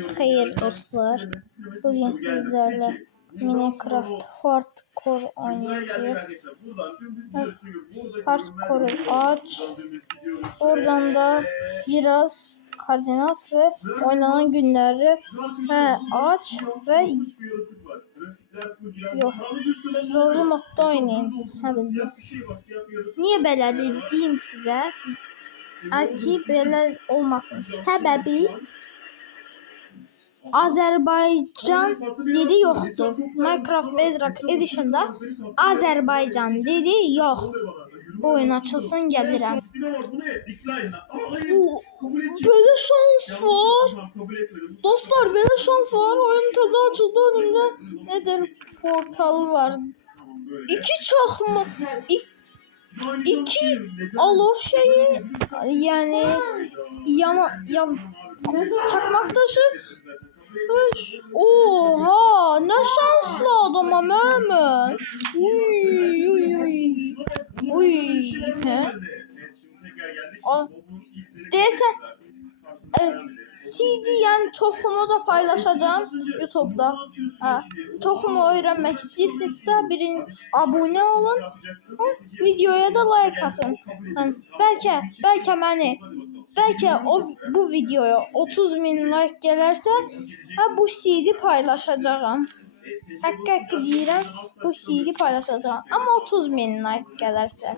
Sabahınız hayır dostlar. Bugün sizlerle Minecraft Hardcore oynayacağız. Hardcore'u aç. Oradan da biraz koordinat ve oynanan günleri aç ve yok. Zorlu modda oynayın. Niye belə deyim sizə? Ki belə olmasın. Səbəbi Azərbaycan dili yoxdur. Minecraft Bedrock Edition'da Azərbaycan dili yox. Bu oyun açılsın gəlirəm. Böyle şans var. Dostlar böyle şans var. Oyun tadı açıldı önümde. Nedir? Portal var. İki alov şeyi yani çakmak taşı. Oha ne şanslı adama Mehmet. Uy. Desen CD yani tohumu da paylaşacağım YouTube'da. Tohumu öğrenmek istiyorsanızsa abone olun. Videoya da like atın. Belki bu videoya 30.000 like gelirse bu CD paylaşacağım. Hakkı deyirəm, bu CD paylaşacağım. Ama 30.000 like gelirse.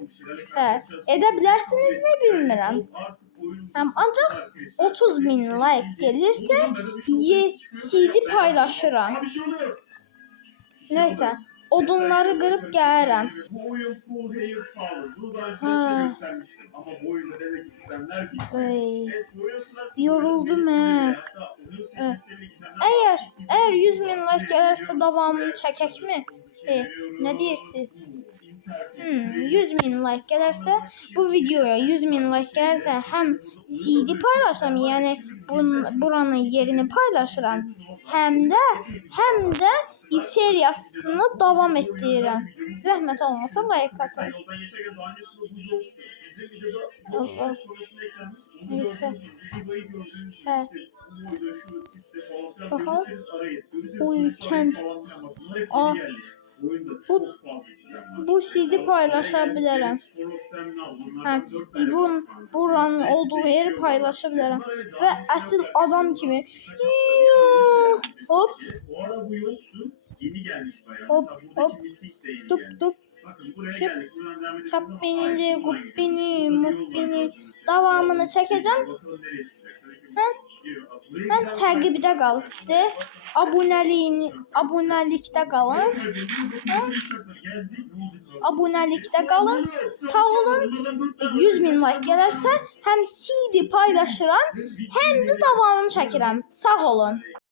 Edebilirsinizmi bilmirəm. Ancak 30.000 like gelirse CD paylaşıram. Neyse. Odunları kırıp gelirim. Yoruldum Eğer 100.000 like gelirse devamını çekek mi? Ne diyorsunuz? 100.000 like gelirse bu videoya 100.000 like gelirse hem CD paylaşırım yani buranın yerini paylaşırım hem de seriyasını devam ettirirəm. Zəhmət olmasa like atın. Neyse. Bakalım. Kent. Bu CD paylaşabilirim. Buranın olduğu yeri paylaşabilirim. Ve asıl adam kimi. Hop. Dup. Şap beni. Davamını çekeceğim. Ben takipte kal. Abonelikte kalın. Abonelikte kalın. Sağ olun. 100.000 like gelirse hem CD paylaşıram hem de davamını çəkirəm. Sağ olun.